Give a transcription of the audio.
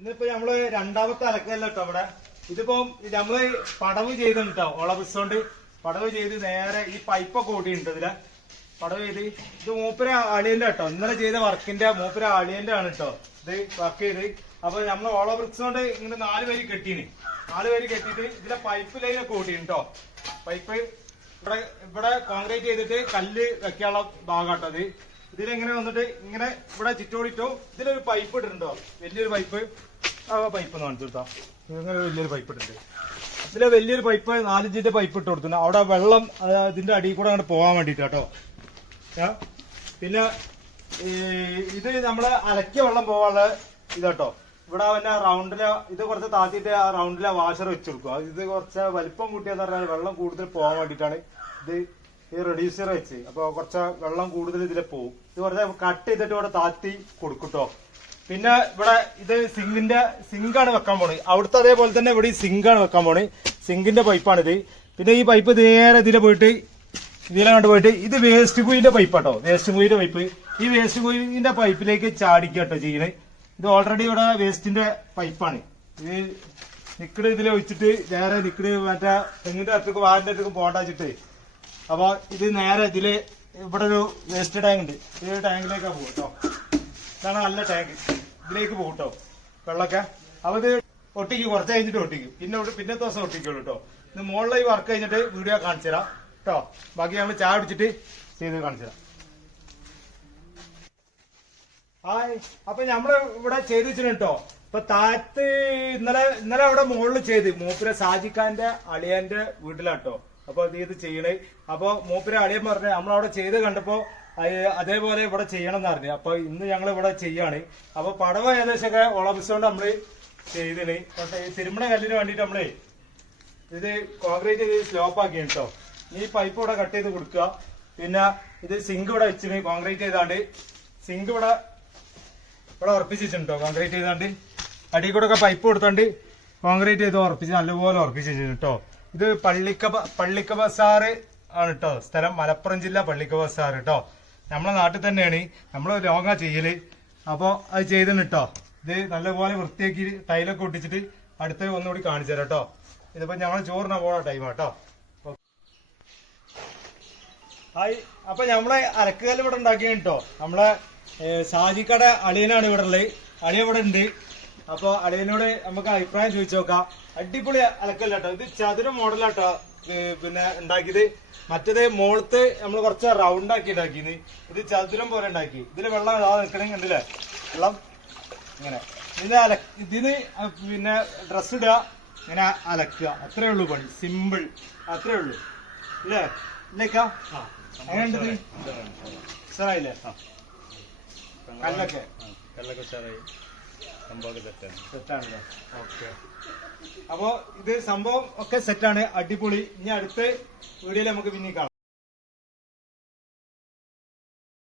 ഇന്നിപ്പോ നമ്മൾ രണ്ടാമത്തെ അലക്കല്ല കേട്ടോ ഇവിടെ. ഇതിപ്പോ നമ്മൾ പടവ് ചെയ്തിട്ടുണ്ട് കേട്ടോ കൊണ്ട് പടവ് ചെയ്ത് നേരെ ഈ പൈപ്പൊക്കെ കൂട്ടിയിട്ടുണ്ട് ഇതിലെ. പടവ് ചെയ്ത് ഇത് മൂപ്പര അളിയന്റെ കേട്ടോ ഇന്നലെ ചെയ്ത വർക്കിന്റെ മൂപ്പര അളിയന്റെ ആണ് കേട്ടോ. ഇത് വർക്ക് ചെയ്ത്. അപ്പൊ നമ്മൾ ഓള ബ്രിക്സ് കൊണ്ട് ഇങ്ങനെ നാല് പേര് കെട്ടീന്. നാല് പേര് കെട്ടിയിട്ട് ഇതിലെ പൈപ്പ് ലൈനൊക്കെ കേട്ടോ. പൈപ്പ് ഇവിടെ ഇവിടെ കോൺക്രീറ്റ് ചെയ്തിട്ട് കല്ല് വെക്കാനുള്ള ഭാഗാട്ടോ അത് ഇതിലെങ്ങനെ വന്നിട്ട് ഇങ്ങനെ ഇവിടെ ചുറ്റോടിട്ടോ ഇതിലൊരു പൈപ്പ് ഇട്ടിട്ടുണ്ടോ? വലിയൊരു പൈപ്പ് ആ പൈപ്പ് ഒന്ന് കാണിച്ചു കൊടുത്താ. വലിയൊരു പൈപ്പ് ഇട്ടുണ്ട് ഇതിലെ വലിയൊരു പൈപ്പ് നാലിഞ്ചിന്റെ പൈപ്പ് ഇട്ട് കൊടുത്തു അവിടെ വെള്ളം ഇതിന്റെ അടിയിൽ കൂടെ അങ്ങോട്ട് പോകാൻ വേണ്ടിട്ട് കേട്ടോ. പിന്നെ ഇത് നമ്മൾ അലക്കിയ വെള്ളം പോകാനുള്ള ഇതാട്ടോ. ഇവിടെ അവന്റെ റൗണ്ടിലെ ഇത് കുറച്ച് താത്തിയിട്ട് ആ റൗണ്ടിലെ വാഷർ വെച്ച് കൊടുക്കും. ഇത് കുറച്ച് വലിപ്പം കൂട്ടിയെന്ന് പറഞ്ഞാൽ വെള്ളം കൂടുതൽ പോകാൻ വേണ്ടിയിട്ടാണ് ഇത് ഈ റെഡ്യൂസർ വെച്ച്. അപ്പൊ കുറച്ച് വെള്ളം കൂടുതൽ ഇതിലെ പോകും ഇത് കുറച്ച് കട്ട് ചെയ്തിട്ട് ഇവിടെ താത്തി കൊടുക്കൂട്ടോ പിന്നെ ഇവിടെ ഇത് സിങ്കിന്റെ സിങ്കാണ് വെക്കാൻ പോണത് അവിടുത്തെ അതേപോലെ തന്നെ ഇവിടെ ഈ സിങ്കാണ് വെക്കാൻ പോണത് സിങ്കിന്റെ പൈപ്പാണിത്. പിന്നെ ഈ പൈപ്പ് നേരെ ഇതിലെ പോയിട്ട് ഇതിലെ കണ്ട് പോയിട്ട് ഇത് വേസ്റ്റ് കുയിന്റെ പൈപ്പ് കേട്ടോ വേസ്റ്റ് കുയിന്റെ പൈപ്പ്. ഈ വേസ്റ്റ് കുയിന്റെ പൈപ്പിലേക്ക് ചാടിക്കുക കേട്ടോ ചെയ്യണേ. ഇത് ഓൾറെഡി ഇവിടെ വേസ്റ്റിന്റെ പൈപ്പാണ്. ഇത് നിക്കട് ഇതിൽ ഒഴിച്ചിട്ട് നേരെ നിക്കട് മറ്റേ തെങ്ങിന്റെ അടുത്തേക്ക് വാറിന്റെ അടുത്തേക്ക് പോകണ്ട വെച്ചിട്ട്. അപ്പൊ ഇത് നേരെ ഇതിൽ ഇവിടെ ഒരു വേസ്റ്റ് ടാങ്ക് ഉണ്ട് ഈ ടാങ്കിലേക്കാണ് പോകും കേട്ടോ ഇതാണ് നല്ല ടാങ്ക്. ഇതിലേക്ക് പോകും കേട്ടോ വെള്ളമൊക്കെ. അവത് ഒട്ടിക്കും. കുറച്ച് കഴിഞ്ഞിട്ട് ഒട്ടിക്കും. പിന്നെ പിന്നത്തെ ദിവസം ഒട്ടിക്കുള്ളൂ കേട്ടോ ഇത് മുകളിലെ ഈ വർക്ക് കഴിഞ്ഞിട്ട് വീഡിയോ കാണിച്ചു തരാം കേട്ടോ ബാക്കി ഞങ്ങൾ ചായ അടിച്ചിട്ട് ചെയ്ത് കാണിച്ചു തരാം. ഹായ്. അപ്പൊ നമ്മൾ ഇവിടെ ചെയ്ത് വെച്ചിട്ടുണ്ട് കേട്ടോ ഇപ്പൊ താഴത്ത് ഇന്നലെ ഇന്നലെ അവിടെ മുകളിൽ ചെയ്ത്. മൂപ്പര സാജിഖാന്റെ അളിയന്റെ വീട്ടിലാട്ടോ അപ്പൊ ഇത് ചെയ്യണേ. അപ്പൊ മൂപ്പര അളിയൻ പറഞ്ഞ നമ്മളവിടെ ചെയ്ത് കണ്ടപ്പോ അതേപോലെ ഇവിടെ ചെയ്യണം എന്ന് പറഞ്ഞു അപ്പൊ ഇന്ന് ഞങ്ങൾ ഇവിടെ ചെയ്യാണ്. അപ്പൊ പടവ ഏകദേശമൊക്കെ ഉളപ്പിച്ചുകൊണ്ട് നമ്മൾ ചെയ്തിന് പക്ഷെ ഈ തിരുമണ കല്ലിന് വേണ്ടിട്ട് നമ്മൾ ഇത് കോൺക്രീറ്റ് ചെയ്ത് സ്ലോപ്പ് ആക്കി കേട്ടോ ഈ പൈപ്പ് ഇവിടെ കട്ട് ചെയ്ത് കൊടുക്കുക. പിന്നെ ഇത് സിങ്ക് ഇവിടെ വെച്ചിന് കോൺക്രീറ്റ് ചെയ്താണ്ട് സിങ്ക് ഇവിടെ ഇവിടെ ഉറപ്പിച്ചിട്ടുണ്ടോ കോൺക്രീറ്റ് ചെയ്താണ്ട്. അടിയിൽ കൂടെ ഒക്കെ പൈപ്പ് കൊടുത്തോണ്ട് കോൺക്രീറ്റ് ചെയ്ത് ഉറപ്പിച്ച് നല്ലപോലെ ഉറപ്പിച്ച് ഇത് പള്ളിക്ക പള്ളിക്ക ബസാറ് ആണ് കേട്ടോ സ്ഥലം. മലപ്പുറം ജില്ല പള്ളിക്ക ബസാറ് കേട്ടോ നമ്മളെ നാട്ടിൽ തന്നെയാണ്. നമ്മൾ ലോങ്ങാ ചെയ്യൽ. അപ്പോൾ അത് ചെയ്തിന് കേട്ടോ ഇത് നല്ലപോലെ വൃത്തിയാക്കി ടൈലൊക്കെ ഒട്ടിച്ചിട്ട് അടുത്ത ഒന്നുകൂടി കാണിച്ചു തരാം കേട്ടോ ഇതിപ്പോ ഞങ്ങൾ ചോറിന പോണ ടൈം കേട്ടോ ഹായ് അപ്പൊ നമ്മളെ അരക്കുകല്ല് ഇവിടെ ഉണ്ടാക്കിയ കേട്ടോ നമ്മളെ ഷാജിക്കട അളിയനാണ് ഇവിടെ ഉള്ളത്. അളിയ ഇവിടെ ഉണ്ട്. അപ്പൊ അളിയനോട് നമുക്ക് അഭിപ്രായം ചോദിച്ചു നോക്കാം. അടിപൊളി അലക്കല്ല കേട്ടോ ഇത് ചതുര മോഡലാട്ടോ പിന്നെ ഉണ്ടാക്കിയത്. മറ്റേത് മോളത്ത് നമ്മൾ കുറച്ച് റൗണ്ട് ആക്കി ഉണ്ടാക്കിയത്. ഇത് ചതുരം പോലെ ഉണ്ടാക്കി. ഇതിൽ വെള്ളം ഇതാ നിൽക്കണേ കണ്ടില്ലേ? വെള്ളം. ഇങ്ങനെ. ഇതിന് അല ഇതിന് പിന്നെ ഡ്രസ് ഇടുക ഇങ്ങനെ അലക്കുക. അത്രേ ഉള്ളൂ പണി. സിമ്പിൾ അത്രേ ഉള്ളൂ. ഇല്ലേ? ഇല്ലേക്കാ? അങ്ങനെ ഉഷാറായില്ലേ? കല്ലൊക്കെ. കല്ലൊക്കെ ഉഷാറായി. സെറ്റാണ് സെറ്റാണല്ലേ? ഓക്കെ. അപ്പോ ഇത് സംഭവം ഒക്കെ സെറ്റാണ് അടിപൊളി. ഇനി അടുത്ത വീഡിയോയിൽ നമുക്ക് പിന്നെ കാണാം.